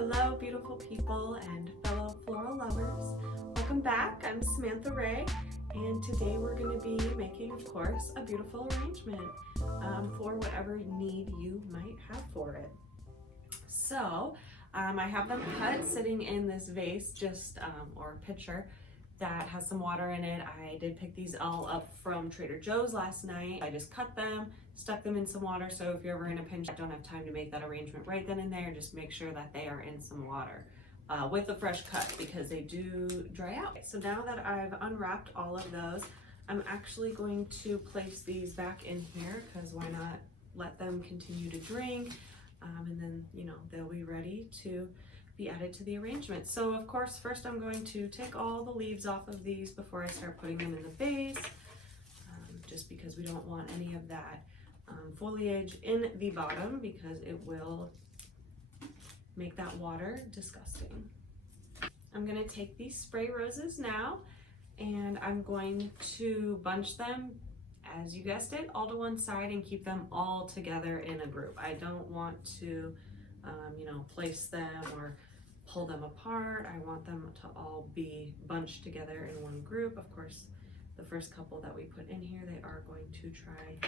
Hello, beautiful people and fellow floral lovers. Welcome back. I'm Samantha Ray, and today we're going to be making, of course, a beautiful arrangement for whatever need you might have for it. So I have them cut sitting in this vase, or pitcher that has some water in it. I did pick these all up from Trader Joe's last night. I just cut them, stuck them in some water, so if you're ever in a pinch, don't have time to make that arrangement right then and there, just make sure that they are in some water with a fresh cut because they do dry out. So now that I've unwrapped all of those, I'm actually going to place these back in here because why not let them continue to drink, and then they'll be ready to be added to the arrangement. So of course, first I'm going to take all the leaves off of these before I start putting them in the vase, just because we don't want any of that foliage in the bottom because it will make that water disgusting. I'm going to take these spray roses now and I'm going to bunch them, as you guessed it, all to one side and keep them all together in a group. I don't want to place them or pull them apart. I want them to all be bunched together in one group. Of course, the first couple that we put in here, they are going to try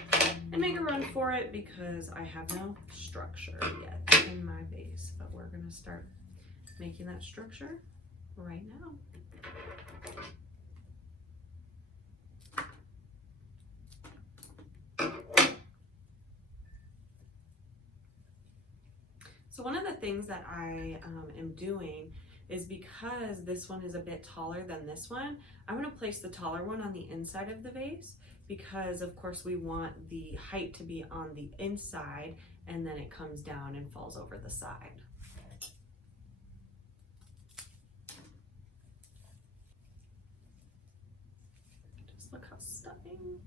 and make a run for it because I have no structure yet in my vase, but we're going to start making that structure right now. So one of the things that I am doing is, because this one is a bit taller than this one, I'm going to place the taller one on the inside of the vase because of course we want the height to be on the inside and then it comes down and falls over the side. Just look how stunning.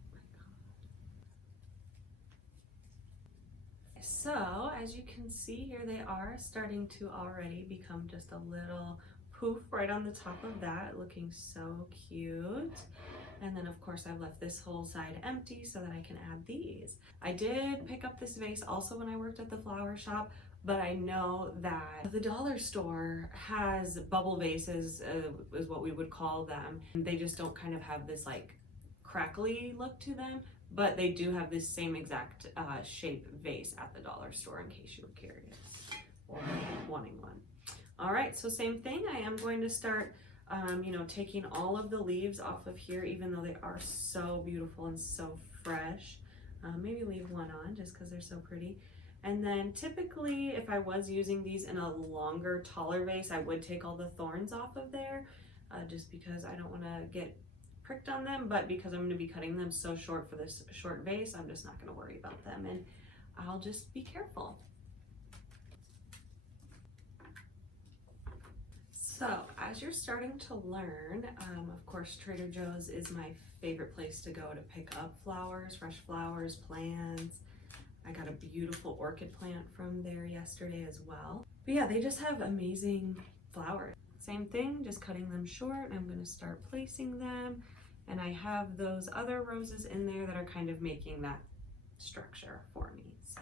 So as you can see here, they are starting to already become just a little poof right on the top of that, looking so cute. And then of course I've left this whole side empty so that I can add these. I did pick up this vase also when I worked at the flower shop, but I know that the dollar store has bubble vases, is what we would call them. They just don't kind of have this like crackly look to them, but they do have this same exact shape vase at the dollar store in case you were curious or wanting one. All right, so same thing. I am going to start, taking all of the leaves off of here, even though they are so beautiful and so fresh. Maybe leave one on just because they're so pretty. And then typically, if I was using these in a longer, taller vase, I would take all the thorns off of there, just because I don't want to get pricked on them, but because I'm going to be cutting them so short for this short vase, I'm just not going to worry about them and I'll just be careful. So as you're starting to learn, of course Trader Joe's is my favorite place to go to pick up flowers, fresh flowers, plants. I got a beautiful orchid plant from there yesterday as well. But yeah, they just have amazing flowers. Same thing, just cutting them short. I'm going to start placing them. And I have those other roses in there that are kind of making that structure for me. So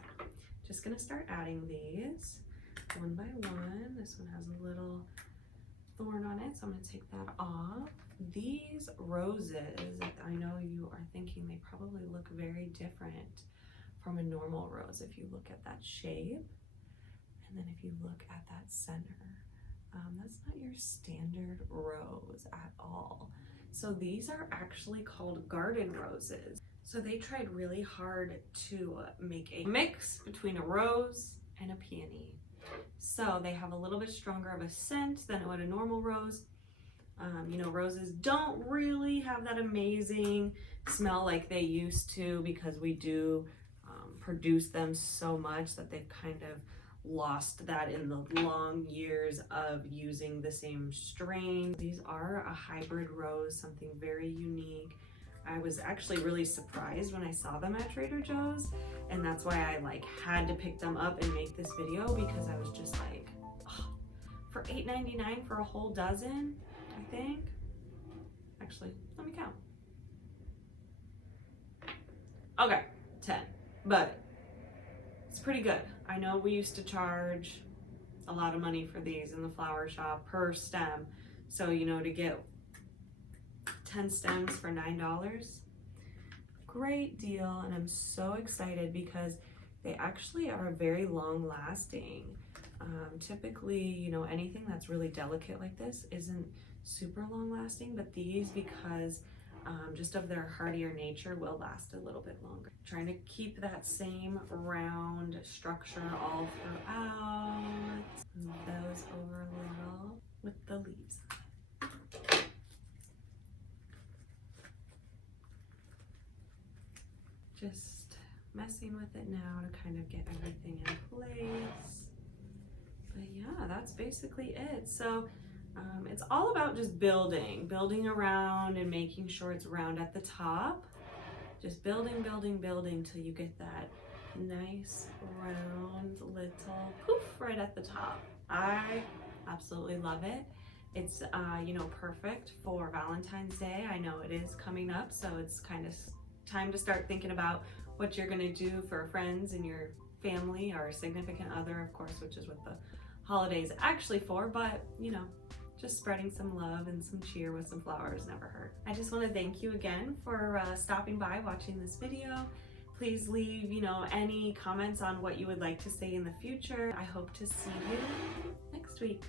just going to start adding these one by one. This one has a little thorn on it, so I'm going to take that off. These roses, I know you are thinking they probably look very different from a normal rose if you look at that shape. And then if you look at that center, that's not your standard rose at all. So these are actually called garden roses. So they tried really hard to make a mix between a rose and a peony. So they have a little bit stronger of a scent than what a normal rose. Roses don't really have that amazing smell like they used to because we do produce them so much that they've kind of lost that in the long years of using the same strain. These are a hybrid rose, something very unique. I was actually really surprised when I saw them at Trader Joe's, and that's why I had to pick them up and make this video because I was just like, oh, for $8.99 for a whole dozen, I think. Actually, let me count. Okay, 10, but it's pretty good. I know we used to charge a lot of money for these in the flower shop per stem. So, you know, to get 10 stems for $9, great deal. And I'm so excited because they actually are very long lasting. Typically, you know, anything that's really delicate like this isn't super long lasting, but these, because just of their hardier nature, will last a little bit longer. Trying to keep that same round structure all throughout. Move those over a little with the leaves. Just messing with it now to kind of get everything in place. But yeah, that's basically it. So it's all about just building around and making sure it's round at the top. Just building till you get that nice round little poof right at the top. I absolutely love it. It's you know, perfect for Valentine's Day. I know it is coming up, so it's kind of time to start thinking about what you're gonna do for friends and your family or significant other, of course, which is what the holidays actually for, but you know, just spreading some love and some cheer with some flowers never hurt. I just want to thank you again for stopping by, watching this video. Please leave, you know, any comments on what you would like to say in the future. I hope to see you next week.